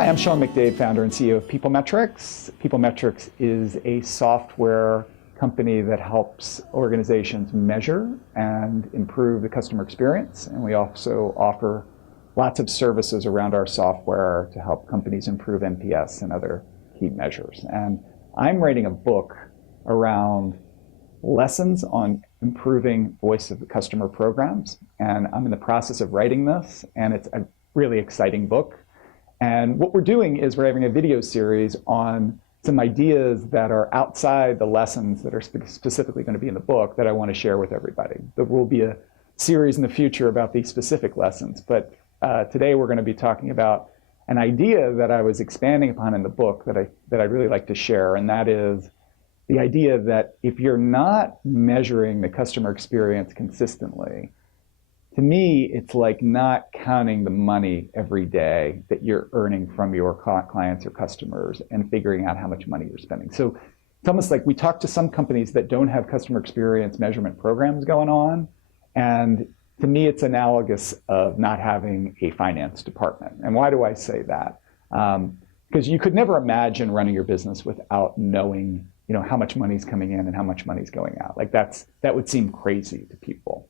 Hi, I'm Sean McDade, founder and CEO of PeopleMetrics. PeopleMetrics is a software company that helps organizations measure and improve the customer experience. And we also offer lots of services around our software to help companies improve NPS and other key measures. And I'm writing a book around lessons on improving voice of the customer programs. And I'm in the process of writing this, and it's a really exciting book. And what we're doing is we're having a video series on some ideas that are outside the lessons that are specifically going to be in the book that I want to share with everybody. There will be a series in the future about these specific lessons, but today we're going to be talking about an idea that I was expanding upon in the book that I really like to share, and that is the idea that if you're not measuring the customer experience consistently, to me, it's like not counting the money every day that you're earning from your clients or customers and figuring out how much money you're spending. So it's almost like we talk to some companies that don't have customer experience measurement programs going on. And to me, it's analogous of not having a finance department. And why do I say that? Because you could never imagine running your business without knowing, how much money's coming in and how much money's going out. Like that would seem crazy to people.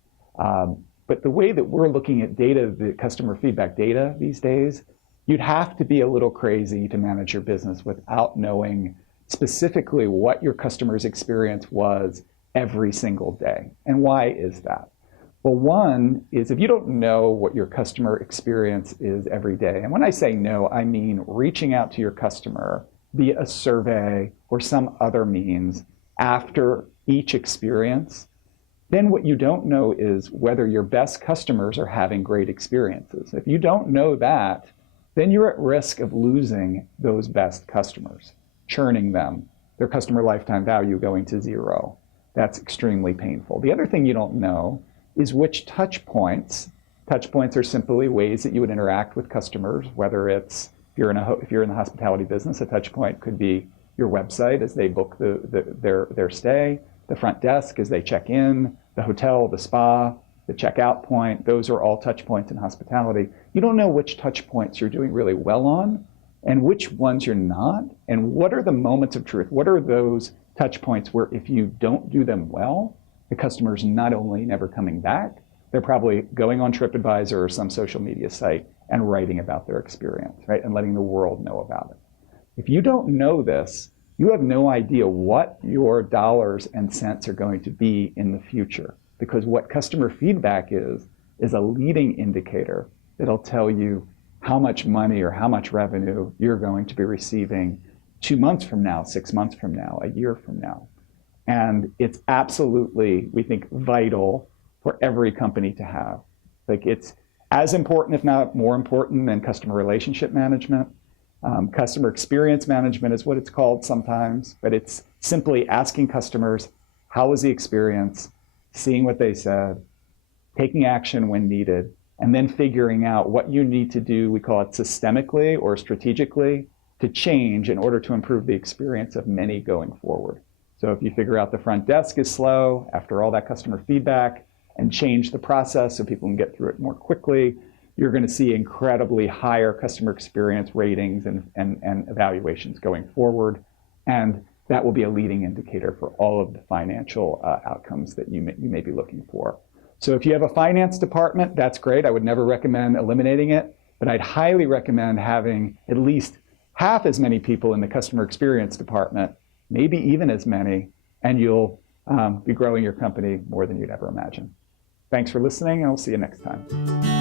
But the way that we're looking at data, the customer feedback data these days, you'd have to be a little crazy to manage your business without knowing specifically what your customer's experience was every single day. And why is that? Well, one is if you don't know what your customer experience is every day, and when I say no, I mean reaching out to your customer via a survey or some other means after each experience, then what you don't know is whether your best customers are having great experiences. If you don't know that, then you're at risk of losing those best customers, churning them, their customer lifetime value going to zero. That's extremely painful. The other thing you don't know is which touch points are simply ways that you would interact with customers, whether it's, if you're in the hospitality business, a touch point could be your website as they book their stay, the front desk as they check in, the hotel, the spa, the checkout point. Those are all touch points in hospitality. You don't know which touch points you're doing really well on and which ones you're not, and what are the moments of truth? What are those touch points where if you don't do them well, the customer's not only never coming back, they're probably going on TripAdvisor or some social media site and writing about their experience, right? And letting the world know about it. If you don't know this, you have no idea what your dollars and cents are going to be in the future, because what customer feedback is a leading indicator that'll tell you how much money or how much revenue you're going to be receiving 2 months from now, 6 months from now, a year from now. And it's absolutely, we think, vital for every company to have. Like it's as important, if not more important, than customer relationship management. Customer experience management is what it's called sometimes, but it's simply asking customers, how was the experience, seeing what they said, taking action when needed, and then figuring out what you need to do, we call it systemically or strategically, to change in order to improve the experience of many going forward. So if you figure out the front desk is slow after all that customer feedback and change the process so people can get through it more quickly, you're going to see incredibly higher customer experience ratings and evaluations going forward. And that will be a leading indicator for all of the financial outcomes that you may be looking for. So if you have a finance department, that's great. I would never recommend eliminating it, but I'd highly recommend having at least half as many people in the customer experience department, maybe even as many, and you'll be growing your company more than you'd ever imagine. Thanks for listening, and I'll see you next time.